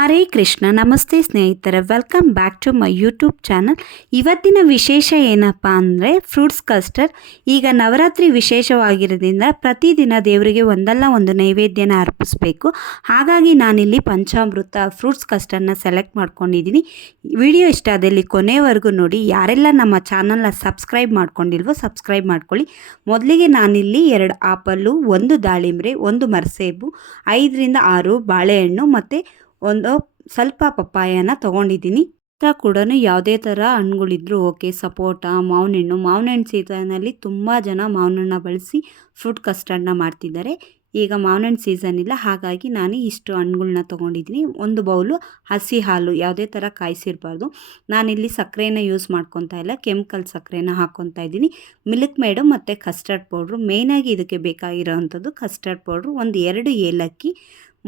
ಹರೇ ಕೃಷ್ಣ. ನಮಸ್ತೆ ಸ್ನೇಹಿತರೆ, welcome back to my YouTube channel. ಇವತ್ತಿನ ವಿಶೇಷ ಏನಪ್ಪ ಅಂದರೆ ಫ್ರೂಟ್ಸ್ ಕಸ್ಟರ್ಡ್. ಈಗ ನವರಾತ್ರಿ ವಿಶೇಷವಾಗಿರೋದ್ರಿಂದ ಪ್ರತಿದಿನ ದೇವರಿಗೆ ಒಂದಲ್ಲ ಒಂದು ನೈವೇದ್ಯನ ಅರ್ಪಿಸಬೇಕು. ಹಾಗಾಗಿ ನಾನಿಲ್ಲಿ ಪಂಚಾಮೃತ ಫ್ರೂಟ್ಸ್ ಕಸ್ಟರ್ಡ್ನ ಸೆಲೆಕ್ಟ್ ಮಾಡ್ಕೊಂಡಿದ್ದೀನಿ. ವಿಡಿಯೋ ಇಷ್ಟ ಆದಲ್ಲಿ ಕೊನೆವರೆಗೂ ನೋಡಿ. ಯಾರೆಲ್ಲ ನಮ್ಮ ಚಾನಲ್ನ ಸಬ್ಸ್ಕ್ರೈಬ್ ಮಾಡ್ಕೊಂಡಿಲ್ವೋ ಸಬ್ಸ್ಕ್ರೈಬ್ ಮಾಡ್ಕೊಳ್ಳಿ. ಮೊದಲಿಗೆ ನಾನಿಲ್ಲಿ 2 ಆಪಲ್ಲು, 1 ದಾಳಿಂಬ್ರೆ, 1 ಮರಸೇಬು, 5ರಿಂದ 6 ಬಾಳೆಹಣ್ಣು ಮತ್ತು ಒಂದು ಸ್ವಲ್ಪ ಪಪ್ಪಾಯನ ತೊಗೊಂಡಿದ್ದೀನಿ. ಕೂಡ ಯಾವುದೇ ಥರ ಹಣ್ಣುಗಳಿದ್ರು ಓಕೆ. ಸಪೋಟ, ಮಾವಿನ ಹಣ್ಣು ಸೀಸನಲ್ಲಿ ತುಂಬ ಜನ ಮಾವಿನ ಬಳಸಿ ಫ್ರೂಟ್ ಕಸ್ಟರ್ಡ್ನ ಮಾಡ್ತಿದ್ದಾರೆ. ಈಗ ಮಾವಿನ ಹಣ್ಣು ಸೀಸನ್ ಇಲ್ಲ, ಹಾಗಾಗಿ ನಾನು ಇಷ್ಟು ಹಣ್ಣುಗಳನ್ನ ತೊಗೊಂಡಿದ್ದೀನಿ. 1 ಬೌಲು ಹಸಿ ಹಾಲು, ಯಾವುದೇ ಥರ ಕಾಯಿಸಿರಬಾರ್ದು. ನಾನಿಲ್ಲಿ ಸಕ್ಕರೆನ ಯೂಸ್ ಮಾಡ್ಕೊತಾ ಇಲ್ಲ, ಕೆಮಿಕಲ್ ಸಕ್ಕರೆನ ಹಾಕ್ಕೊತಾ ಇದ್ದೀನಿ. ಮಿಲ್ಕ್ ಮೇಡು ಮತ್ತು ಕಸ್ಟರ್ಡ್ ಪೌಡ್ರು, ಮೇಯ್ನಾಗಿ ಇದಕ್ಕೆ ಬೇಕಾಗಿರೋವಂಥದ್ದು ಕಸ್ಟರ್ಡ್ ಪೌಡ್ರು. 2 ಏಲಕ್ಕಿ.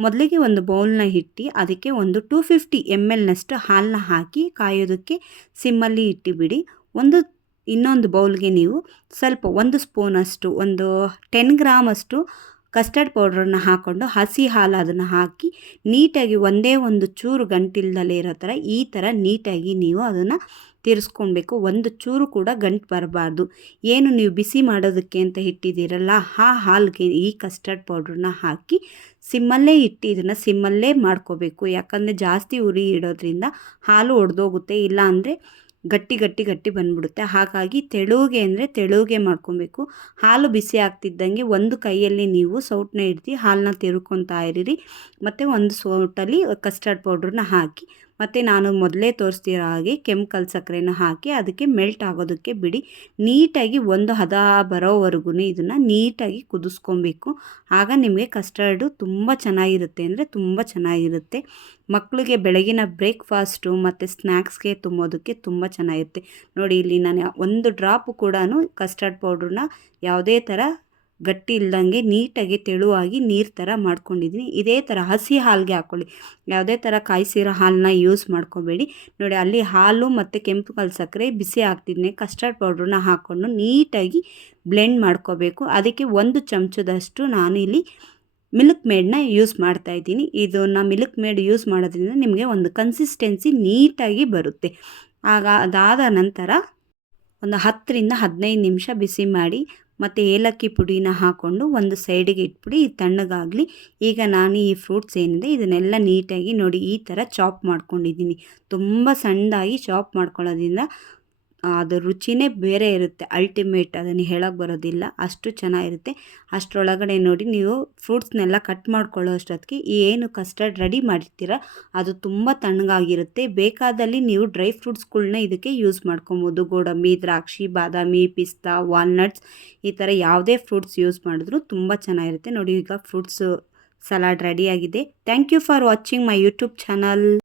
ಮೊದಲಿಗೆ ಒಂದು ಬೌಲ್ನ ಇಟ್ಟು ಅದಕ್ಕೆ ಒಂದು 250 ml ಹಾಲನ್ನ ಹಾಕಿ ಕಾಯೋದಕ್ಕೆ ಸಿಮ್ಮಲ್ಲಿ ಇಟ್ಟಿಬಿಡಿ. ಇನ್ನೊಂದು ಬೌಲ್ಗೆ ನೀವು ಸ್ವಲ್ಪ 1 ಸ್ಪೂನಷ್ಟು, ಒಂದು 10 ಗ್ರಾಮಷ್ಟು ಕಸ್ಟರ್ಡ್ ಪೌಡ್ರನ್ನ ಹಾಕ್ಕೊಂಡು ಹಸಿ ಹಾಲು ಅದನ್ನು ಹಾಕಿ ನೀಟಾಗಿ ಒಂದೇ ಒಂದು ಚೂರು ಗಂಟಿಲ್ದಲೇ ಇರೋ ಥರ ಈ ಥರ ನೀಟಾಗಿ ನೀವು ಅದನ್ನು ತಿರ್ಸ್ಕೊಳ್ಬೇಕು. ಒಂದು ಚೂರು ಕೂಡ ಗಂಟು ಬರಬಾರ್ದು. ಏನು ನೀವು ಬಿಸಿ ಮಾಡೋದಕ್ಕೆ ಅಂತ ಇಟ್ಟಿದ್ದೀರಲ್ಲ ಆ ಹಾಲಿಗೆ ಈ ಕಸ್ಟರ್ಡ್ ಪೌಡ್ರನ್ನ ಹಾಕಿ ಸಿಮ್ಮಲ್ಲೇ ಇಟ್ಟು ಇದನ್ನು ಸಿಮ್ಮಲ್ಲೇ ಮಾಡ್ಕೋಬೇಕು. ಯಾಕಂದರೆ ಜಾಸ್ತಿ ಉರಿ ಇಡೋದ್ರಿಂದ ಹಾಲು ಒಡೆದೋಗುತ್ತೆ, ಇಲ್ಲ ಅಂದರೆ ಗಟ್ಟಿ ಬಂದ್ಬಿಡುತ್ತೆ. ಹಾಗಾಗಿ ತೆಳುಗೆ ಮಾಡ್ಕೊಬೇಕು. ಹಾಲು ಬಿಸಿ ಆಗ್ತಿದ್ದಂಗೆ ಒಂದು ಕೈಯಲ್ಲಿ ನೀವು ಸೌಟನ್ನ ಹಿಡ್ದು ಹಾಲನ್ನ ತಿರ್ಕೊತಾ ಇರಿರಿ. ಮತ್ತು ಒಂದು ಸೌಟಲ್ಲಿ ಕಸ್ಟರ್ಡ್ ಪೌಡ್ರನ್ನ ಹಾಕಿ ಮತ್ತು ನಾನು ಮೊದಲೇ ತೋರಿಸ್ತಿರೋ ಹಾಗೆ ಕೆಮಿಕಲ್ ಸಕ್ಕರೆನ ಹಾಕಿ ಅದಕ್ಕೆ ಮೆಲ್ಟ್ ಆಗೋದಕ್ಕೆ ಬಿಡಿ. ನೀಟಾಗಿ ಒಂದು ಹದ ಬರೋವರೆಗೂ ಇದನ್ನು ನೀಟಾಗಿ ಕುದಿಸ್ಕೊಬೇಕು. ಆಗ ನಿಮಗೆ ಕಸ್ಟರ್ಡು ತುಂಬ ಚೆನ್ನಾಗಿರುತ್ತೆ, ಅಂದರೆ ತುಂಬ ಚೆನ್ನಾಗಿರುತ್ತೆ. ಮಕ್ಕಳಿಗೆ ಬೆಳಗಿನ ಬ್ರೇಕ್ಫಾಸ್ಟು ಮತ್ತು ಸ್ನ್ಯಾಕ್ಸ್ಗೆ ತುಂಬೋದಕ್ಕೆ ತುಂಬ ಚೆನ್ನಾಗಿರುತ್ತೆ. ನೋಡಿ, ಇಲ್ಲಿ ನಾನು 1 ಡ್ರಾಪು ಕೂಡ ಕಸ್ಟರ್ಡ್ ಪೌಡ್ರನ್ನ ಯಾವುದೇ ಥರ ಗಟ್ಟಿ ಇಲ್ದಂಗೆ ನೀಟಾಗಿ ತೆಳುವಾಗಿ ನೀರು ಥರ ಮಾಡ್ಕೊಂಡಿದ್ದೀನಿ. ಇದೇ ಥರ ಹಸಿ ಹಾಲಿಗೆ ಹಾಕ್ಕೊಳ್ಳಿ, ಯಾವುದೇ ಥರ ಕಾಯಿಸಿರೋ ಹಾಲನ್ನ ಯೂಸ್ ಮಾಡ್ಕೋಬೇಡಿ. ನೋಡಿ, ಅಲ್ಲಿ ಹಾಲು ಮತ್ತು ಕೆಂಪು ಸಕ್ಕರೆ ಬಿಸಿ ಆಗ್ತಿದ್ದೆ ಕಸ್ಟರ್ಡ್ ಪೌಡ್ರನ್ನ ಹಾಕ್ಕೊಂಡು ನೀಟಾಗಿ ಬ್ಲೆಂಡ್ ಮಾಡ್ಕೋಬೇಕು. ಅದಕ್ಕೆ 1 ಚಮಚದಷ್ಟು ನಾನು ಇಲ್ಲಿ ಮಿಲ್ಕ್ ಮೇಡನ್ನ ಯೂಸ್ ಮಾಡ್ತಾಯಿದ್ದೀನಿ. ಇದನ್ನು ಮಿಲ್ಕ್ ಮೇಡ್ ಯೂಸ್ ಮಾಡೋದ್ರಿಂದ ನಿಮಗೆ ಒಂದು ಕನ್ಸಿಸ್ಟೆನ್ಸಿ ನೀಟಾಗಿ ಬರುತ್ತೆ. ಅದಾದ ನಂತರ ಒಂದು 10ರಿಂದ 15 ನಿಮಿಷ ಬಿಸಿ ಮಾಡಿ ಮತ್ತು ಏಲಕ್ಕಿ ಪುಡಿನ ಹಾಕ್ಕೊಂಡು ಒಂದು ಸೈಡಿಗೆ ಇಟ್ಬಿಡಿ, ಇದು ತಣ್ಣಗಾಗಲಿ. ಈಗ ನಾನು ಈ ಫ್ರೂಟ್ಸ್ ಏನಿದೆ ಇದನ್ನೆಲ್ಲ ನೀಟಾಗಿ ನೋಡಿ ಈ ಥರ ಚಾಪ್ ಮಾಡ್ಕೊಂಡಿದ್ದೀನಿ. ತುಂಬ ಸಣ್ಣದಾಗಿ ಚಾಪ್ ಮಾಡ್ಕೊಳ್ಳೋದ್ರಿಂದ ಅದು ರುಚಿನೇ ಬೇರೆ ಇರುತ್ತೆ. ಅಲ್ಟಿಮೇಟ್, ಅದನ್ನು ಹೇಳೋಕ್ಕೆ ಬರೋದಿಲ್ಲ, ಅಷ್ಟು ಚೆನ್ನಾಗಿರುತ್ತೆ. ಅಷ್ಟರೊಳಗಡೆ ನೋಡಿ ನೀವು ಫ್ರೂಟ್ಸ್ನೆಲ್ಲ ಕಟ್ ಮಾಡ್ಕೊಳ್ಳೋ ಅಷ್ಟೊತ್ತಿಗೆ ಏನು ಕಸ್ಟರ್ಡ್ ರೆಡಿ ಮಾಡಿರ್ತೀರ ಅದು ತುಂಬ ತಣ್ಣಗಾಗಿರುತ್ತೆ. ಬೇಕಾದಲ್ಲಿ ನೀವು ಡ್ರೈ ಫ್ರೂಟ್ಸ್ಗಳ್ನ ಇದಕ್ಕೆ ಯೂಸ್ ಮಾಡ್ಕೊಬೋದು. ಗೋಡಂಬಿ, ದ್ರಾಕ್ಷಿ, ಬಾದಾಮಿ, ಪಿಸ್ತಾ, ವಾಲ್ನಟ್ಸ್, ಈ ಥರ ಯಾವುದೇ ಫ್ರೂಟ್ಸ್ ಯೂಸ್ ಮಾಡಿದ್ರೂ ತುಂಬ ಚೆನ್ನಾಗಿರುತ್ತೆ. ನೋಡಿ, ಈಗ ಫ್ರೂಟ್ಸ್ ಸಲಾಡ್ ರೆಡಿಯಾಗಿದೆ. Thank you for watching my YouTube channel.